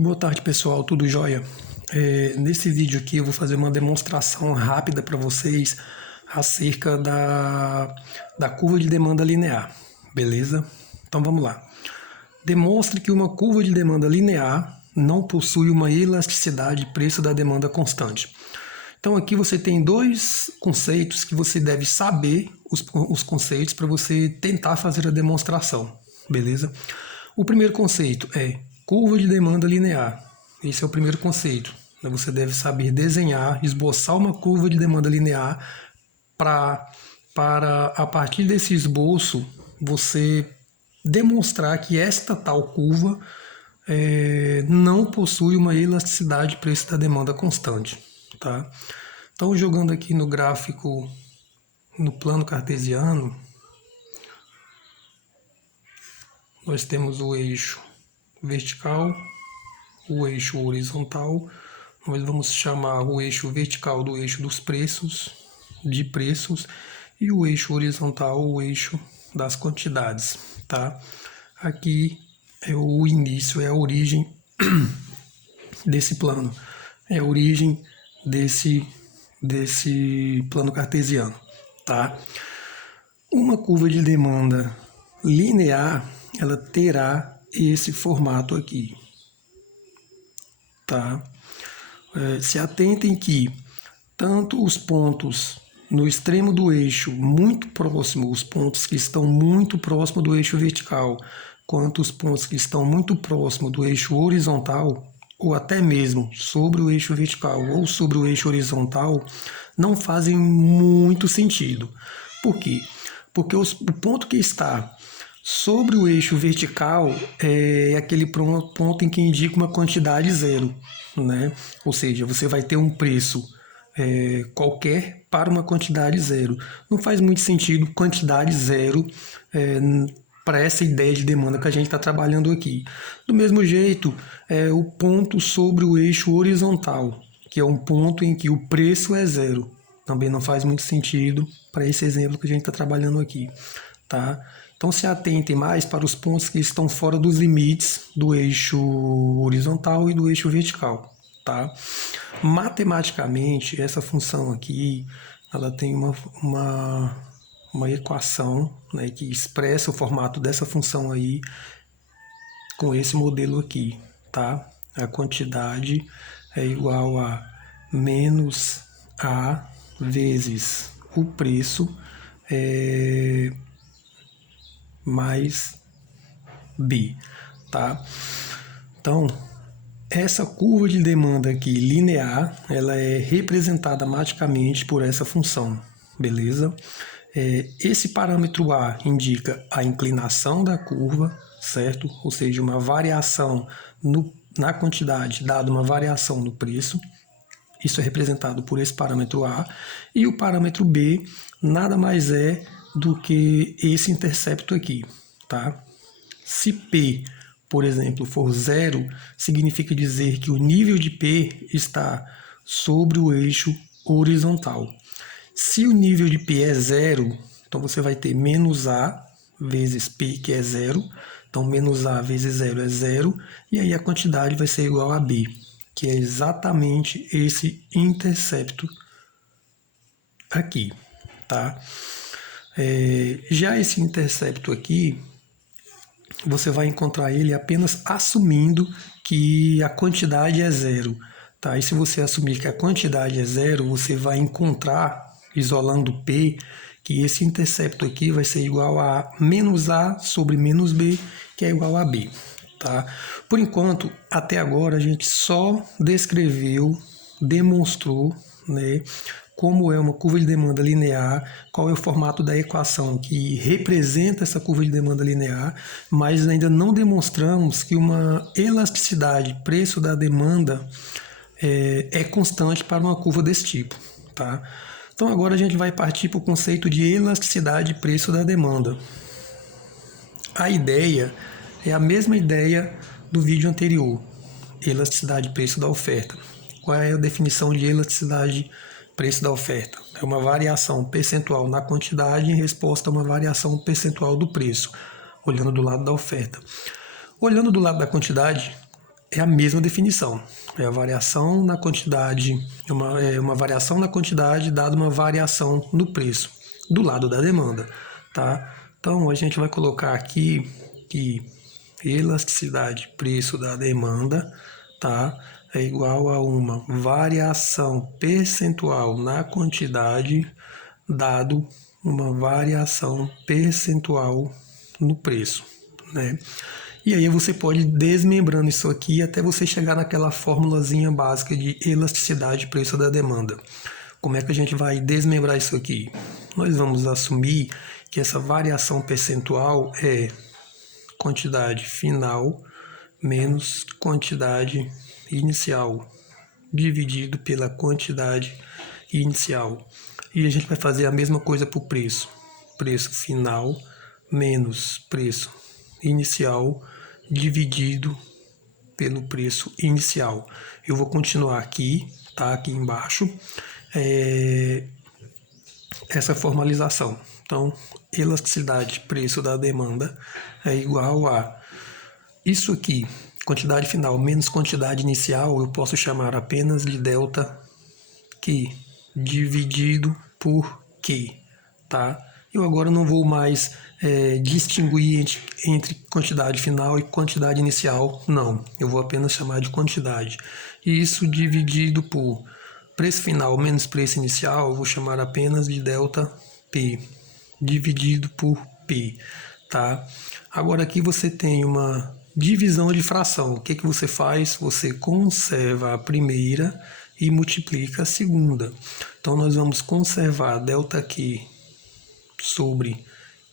Boa tarde, pessoal, tudo jóia? Nesse vídeo aqui eu vou fazer uma demonstração rápida para vocês acerca da curva de demanda linear, beleza? Então vamos lá. Demonstre que uma curva de demanda linear não possui uma elasticidade de preço da demanda constante. Então aqui você tem dois conceitos que você deve saber os conceitos para você tentar fazer a demonstração, beleza? O primeiro conceito é curva de demanda linear. Esse é o primeiro conceito. Você deve saber desenhar, esboçar uma curva de demanda linear para a partir desse esboço você demonstrar que esta tal curva não possui uma elasticidade de preço da demanda constante. Tá? Então, jogando aqui no gráfico, no plano cartesiano, nós temos o eixo vertical, o eixo horizontal. Nós vamos chamar o eixo vertical do eixo dos preços, e o eixo horizontal o eixo das quantidades, tá? Aqui é o início, é a origem desse plano, é a origem desse plano cartesiano, tá? Uma curva de demanda linear, ela terá esse formato aqui, tá? Se atentem que tanto os pontos no extremo do eixo muito próximo, os pontos que estão muito próximo do eixo vertical, quanto os pontos que estão muito próximo do eixo horizontal, ou até mesmo sobre o eixo vertical ou sobre o eixo horizontal, não fazem muito sentido. Por quê? Porque o ponto que está sobre o eixo vertical é aquele ponto em que indica uma quantidade zero, né? Ou seja, você vai ter um preço qualquer para uma quantidade zero. Não faz muito sentido quantidade zero para essa ideia de demanda que a gente está trabalhando aqui. Do mesmo jeito, o ponto sobre o eixo horizontal, que é um ponto em que o preço é zero, também não faz muito sentido para esse exemplo que a gente está trabalhando aqui, tá? Então se atentem mais para os pontos que estão fora dos limites do eixo horizontal e do eixo vertical, tá? Matematicamente, essa função aqui, ela tem uma equação, né, que expressa o formato dessa função aí com esse modelo aqui, tá? A quantidade é igual a menos A vezes o preço mais B, tá? Então, essa curva de demanda aqui linear, ela é representada matematicamente por essa função, beleza? Esse parâmetro A indica a inclinação da curva, certo? Ou seja, uma variação na quantidade dada uma variação no preço. Isso é representado por esse parâmetro A. E o parâmetro B nada mais é do que esse intercepto aqui, tá? Se P, por exemplo, for zero, significa dizer que o nível de P está sobre o eixo horizontal. Se o nível de P é zero, então você vai ter menos A vezes P, que é zero. Então, menos A vezes zero é zero. E aí a quantidade vai ser igual a B, que é exatamente esse intercepto aqui, tá? Já esse intercepto aqui, você vai encontrar ele apenas assumindo que a quantidade é zero, tá? E se você assumir que a quantidade é zero, você vai encontrar, isolando P, que esse intercepto aqui vai ser igual a menos A sobre menos B, que é igual a B, tá? Por enquanto, até agora, a gente só demonstrou, né, como é uma curva de demanda linear, qual é o formato da equação que representa essa curva de demanda linear, mas ainda não demonstramos que uma elasticidade preço da demanda é constante para uma curva desse tipo, tá? Então agora a gente vai partir para o conceito de elasticidade preço da demanda. A ideia é a mesma ideia do vídeo anterior, elasticidade preço da oferta. Qual é a definição de elasticidade preço da oferta? É uma variação percentual na quantidade em resposta a uma variação percentual do preço, olhando do lado da oferta. Olhando do lado da quantidade, é a mesma definição. É a variação na quantidade, uma variação na quantidade dada uma variação no preço, do lado da demanda, tá? Então, a gente vai colocar aqui que elasticidade preço da demanda, tá? É igual a uma variação percentual na quantidade dado uma variação percentual no preço, né? E aí você pode ir desmembrando isso aqui até você chegar naquela formulazinha básica de elasticidade preço da demanda. Como é que a gente vai desmembrar isso aqui? Nós vamos assumir que essa variação percentual é quantidade final menos quantidade inicial, dividido pela quantidade inicial. E a gente vai fazer a mesma coisa para o preço. Preço final menos preço inicial dividido pelo preço inicial. Eu vou continuar aqui, tá? Aqui embaixo, essa formalização. Então, elasticidade preço da demanda é igual a isso aqui, quantidade final menos quantidade inicial, eu posso chamar apenas de delta Q dividido por Q, tá? Eu agora não vou mais distinguir entre quantidade final e quantidade inicial, não. Eu vou apenas chamar de quantidade. E isso dividido por preço final menos preço inicial, eu vou chamar apenas de delta P, dividido por P, tá? Agora aqui você tem uma divisão de fração. O que você faz? Você conserva a primeira e multiplica a segunda. Então, nós vamos conservar ΔQ sobre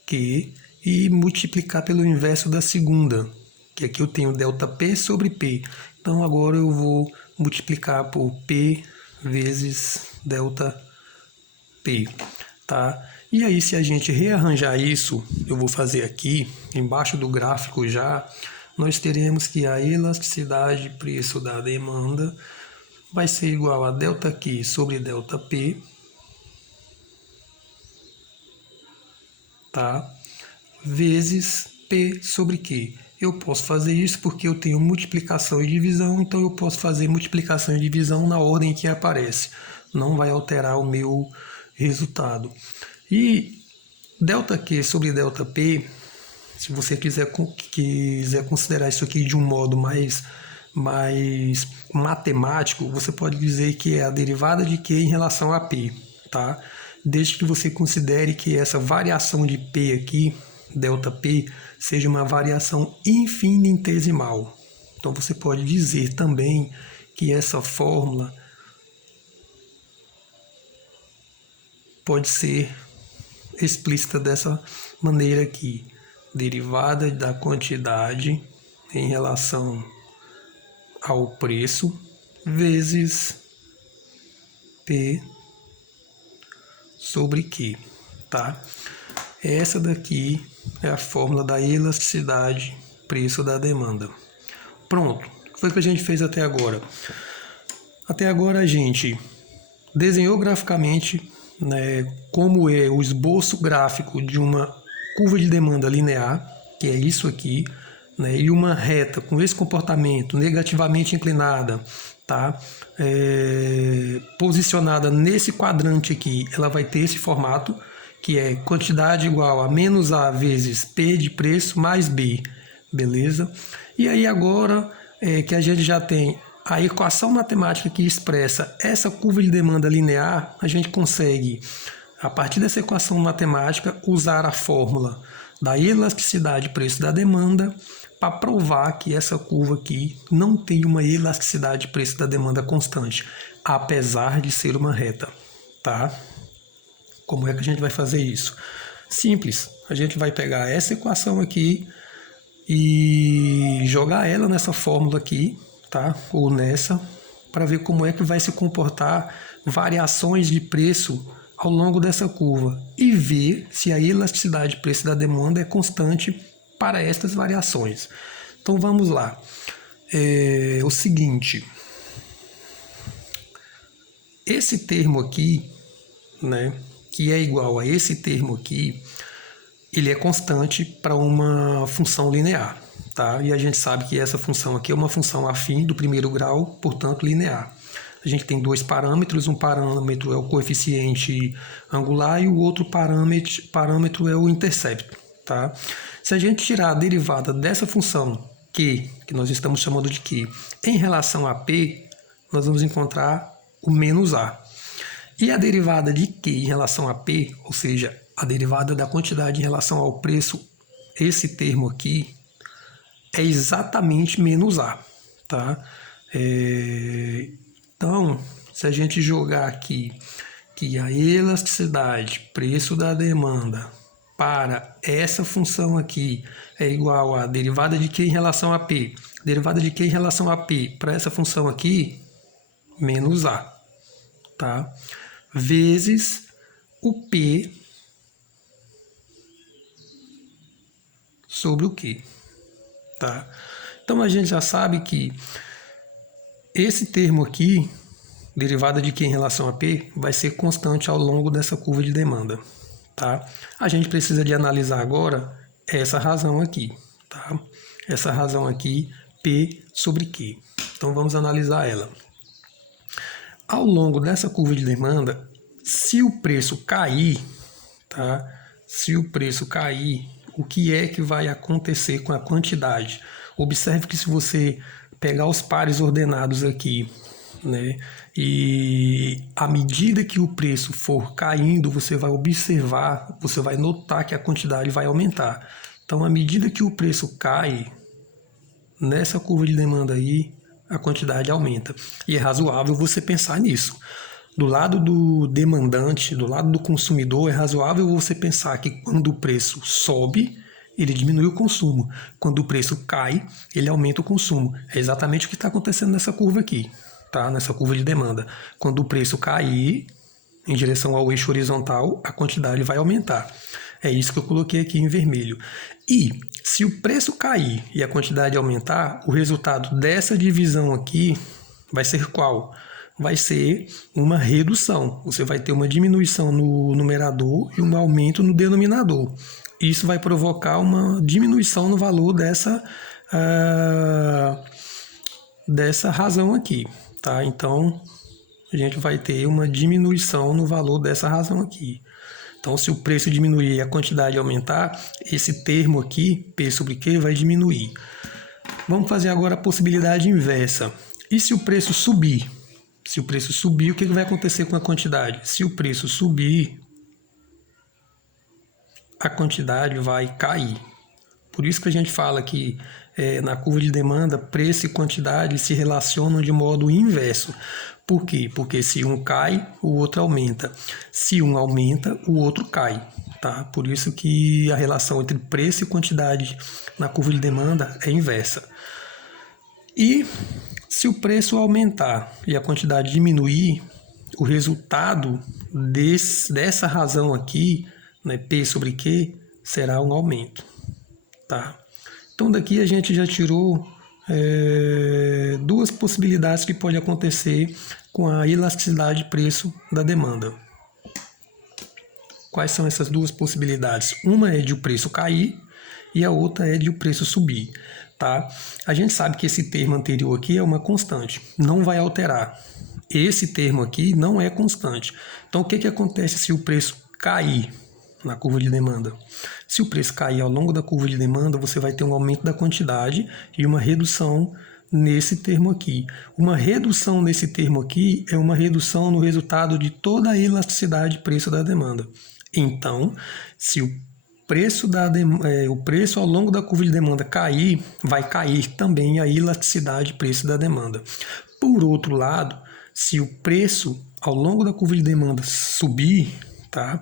Q e multiplicar pelo inverso da segunda, que aqui eu tenho ΔP sobre P. Então, agora eu vou multiplicar por P vezes ΔP, tá? E aí, se a gente rearranjar isso, eu vou fazer aqui, embaixo do gráfico já, nós teremos que a elasticidade preço da demanda vai ser igual a ΔQ sobre ΔP, tá? Vezes P sobre Q. Eu posso fazer isso porque eu tenho multiplicação e divisão, então eu posso fazer multiplicação e divisão na ordem que aparece. Não vai alterar o meu resultado. E ΔQ sobre ΔP, se você quiser considerar isso aqui de um modo mais matemático, você pode dizer que é a derivada de Q em relação a P, tá? Desde que você considere que essa variação de P aqui, ΔP, seja uma variação infinitesimal. Então você pode dizer também que essa fórmula pode ser explícita dessa maneira aqui: derivada da quantidade em relação ao preço vezes P sobre Q, tá? Essa daqui é a fórmula da elasticidade preço da demanda. Pronto, o que foi que a gente fez até agora? Até agora a gente desenhou graficamente, né, como é o esboço gráfico de uma curva de demanda linear, que é isso aqui, né, e uma reta com esse comportamento negativamente inclinada, tá? Posicionada nesse quadrante aqui, ela vai ter esse formato, que é quantidade igual a menos A vezes P de preço mais B, beleza? E aí agora que a gente já tem a equação matemática que expressa essa curva de demanda linear, a gente consegue, a partir dessa equação matemática, usar a fórmula da elasticidade preço da demanda para provar que essa curva aqui não tem uma elasticidade preço da demanda constante, apesar de ser uma reta, tá? Como é que a gente vai fazer isso? Simples, a gente vai pegar essa equação aqui e jogar ela nessa fórmula aqui, tá? Ou nessa, para ver como é que vai se comportar variações de preço ao longo dessa curva e ver se a elasticidade preço da demanda é constante para estas variações. Então vamos lá. O seguinte, esse termo aqui, né, que é igual a esse termo aqui, ele é constante para uma função linear, tá? E a gente sabe que essa função aqui é uma função afim do primeiro grau, portanto linear. A gente tem dois parâmetros, um parâmetro é o coeficiente angular e o outro parâmetro é o intercepto, tá? Se a gente tirar a derivada dessa função Q, que nós estamos chamando de Q, em relação a P, nós vamos encontrar o menos A. E a derivada de Q em relação a P, ou seja, a derivada da quantidade em relação ao preço, esse termo aqui, é exatamente menos A, tá? Então, se a gente jogar aqui que a elasticidade, preço da demanda, para essa função aqui é igual a derivada de Q em relação a P, derivada de Q em relação a P para essa função aqui, menos A, tá? Vezes o P sobre o Q, tá? Então a gente já sabe que esse termo aqui, derivada de Q em relação a P, vai ser constante ao longo dessa curva de demanda, tá? A gente precisa de analisar agora essa razão aqui, tá? Essa razão aqui, P sobre Q. Então vamos analisar ela. Ao longo dessa curva de demanda, se o preço cair, tá? Se o preço cair, o que é que vai acontecer com a quantidade? Observe que se você pegar os pares ordenados aqui, né, e à medida que o preço for caindo, você vai observar, você vai notar que a quantidade vai aumentar. Então, à medida que o preço cai, nessa curva de demanda aí, a quantidade aumenta. E é razoável você pensar nisso. Do lado do demandante, do lado do consumidor, é razoável você pensar que quando o preço sobe, ele diminui o consumo. Quando o preço cai, ele aumenta o consumo. É exatamente o que está acontecendo nessa curva aqui, tá? Nessa curva de demanda. Quando o preço cair em direção ao eixo horizontal, a quantidade vai aumentar. É isso que eu coloquei aqui em vermelho. E se o preço cair e a quantidade aumentar, o resultado dessa divisão aqui vai ser qual? Vai ser uma redução. Você vai ter uma diminuição no numerador e um aumento no denominador. Isso vai provocar uma diminuição no valor dessa razão aqui, tá? Então, a gente vai ter uma diminuição no valor dessa razão aqui. Então, se o preço diminuir e a quantidade aumentar, esse termo aqui, P sobre Q, vai diminuir. Vamos fazer agora a possibilidade inversa. E se o preço subir? Se o preço subir, o que vai acontecer com a quantidade? Se o preço subir, a quantidade vai cair. Por isso que a gente fala que na curva de demanda, preço e quantidade se relacionam de modo inverso. Por quê? Porque se um cai, o outro aumenta. Se um aumenta, o outro cai. Tá? Por isso que a relação entre preço e quantidade na curva de demanda é inversa. E se o preço aumentar e a quantidade diminuir, o resultado dessa razão aqui, né, P sobre Q, será um aumento. Tá? Então daqui a gente já tirou duas possibilidades que pode acontecer com a elasticidade de preço da demanda. Quais são essas duas possibilidades? Uma é de o preço cair e a outra é de o preço subir. Tá? A gente sabe que esse termo anterior aqui é uma constante, não vai alterar. Esse termo aqui não é constante. Então o que acontece se o preço cair na curva de demanda? Se o preço cair ao longo da curva de demanda, você vai ter um aumento da quantidade e uma redução nesse termo aqui. Uma redução nesse termo aqui é uma redução no resultado de toda a elasticidade de preço da demanda. Então, se o preço ao longo da curva de demanda cair, vai cair também a elasticidade de preço da demanda. Por outro lado, se o preço ao longo da curva de demanda subir, tá,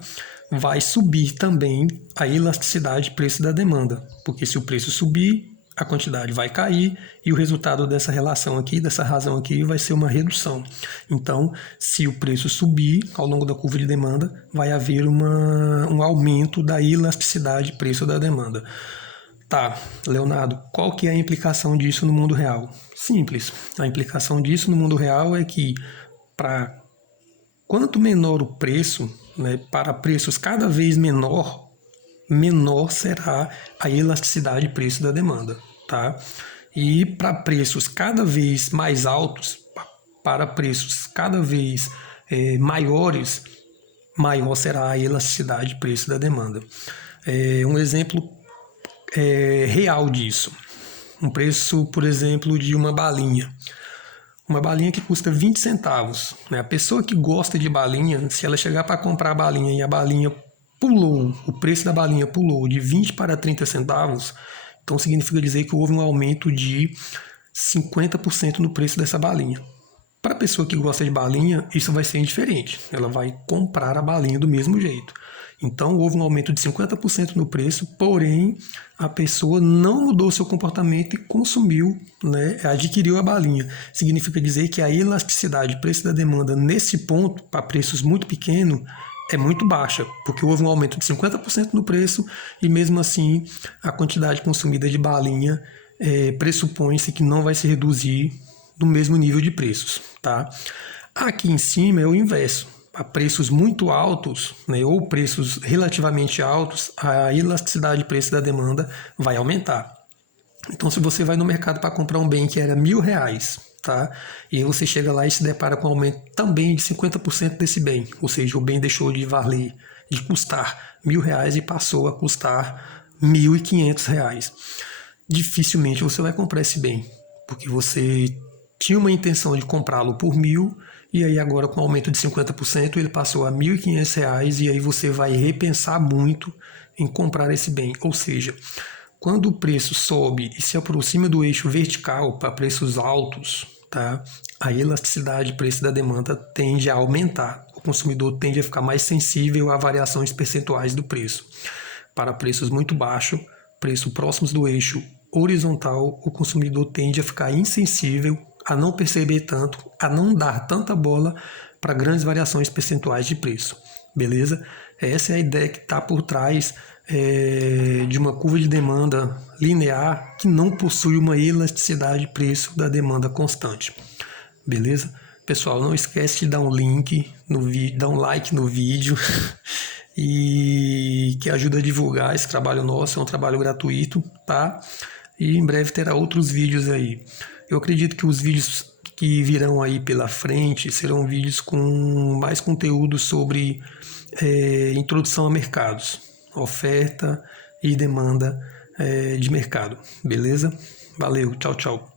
vai subir também a elasticidade de preço da demanda, porque se o preço subir, a quantidade vai cair e o resultado dessa relação aqui, dessa razão aqui, vai ser uma redução. Então, se o preço subir ao longo da curva de demanda, vai haver um aumento da elasticidade de preço da demanda. Tá, Leonardo, qual que é a implicação disso no mundo real? Simples. A implicação disso no mundo real é que quanto menor o preço, né, para preços cada vez menor será a elasticidade de preço da demanda. tá? E para preços cada vez mais altos, para preços cada vez maiores, maior será a elasticidade de preço da demanda. Um exemplo real disso. Um preço, por exemplo, de uma balinha. Uma balinha que custa 20 centavos. Né? A pessoa que gosta de balinha, se ela chegar para comprar a balinha e a balinha pulou, o preço da balinha pulou de 20 para 30 centavos, então significa dizer que houve um aumento de 50% no preço dessa balinha. Para a pessoa que gosta de balinha, isso vai ser indiferente. Ela vai comprar a balinha do mesmo jeito. Então, houve um aumento de 50% no preço, porém, a pessoa não mudou seu comportamento e consumiu, né, adquiriu a balinha. Significa dizer que a elasticidade de preço da demanda nesse ponto, para preços muito pequenos, é muito baixa, porque houve um aumento de 50% no preço e, mesmo assim, a quantidade consumida de balinha pressupõe-se que não vai se reduzir no mesmo nível de preços, tá? Aqui em cima é o inverso. A preços muito altos, né, ou preços relativamente altos, a elasticidade de preço da demanda vai aumentar. Então, se você vai no mercado para comprar um bem que era R$1.000, tá? E aí você chega lá e se depara com um aumento também de 50% desse bem, ou seja, o bem deixou de valer, de custar R$1.000 e passou a custar R$1.500. Dificilmente você vai comprar esse bem, porque você tinha uma intenção de comprá-lo por 1.000 e aí agora com aumento de 50% ele passou a R$1.500 e aí você vai repensar muito em comprar esse bem. Ou seja, quando o preço sobe e se aproxima do eixo vertical para preços altos, tá? A elasticidade de preço da demanda tende a aumentar. O consumidor tende a ficar mais sensível a variações percentuais do preço. Para preços muito baixos, preços próximos do eixo horizontal, o consumidor tende a ficar insensível, a não perceber tanto, a não dar tanta bola para grandes variações percentuais de preço. Beleza? Essa é a ideia que está por trás de uma curva de demanda linear que não possui uma elasticidade de preço da demanda constante. Beleza? Pessoal, não esquece de dar um link no vídeo, dar um like no vídeo e que ajuda a divulgar esse trabalho nosso, é um trabalho gratuito, tá? E em breve terá outros vídeos aí. Eu acredito que os vídeos que virão aí pela frente serão vídeos com mais conteúdo sobre introdução a mercados, oferta e demanda de mercado, beleza? Valeu, tchau, tchau.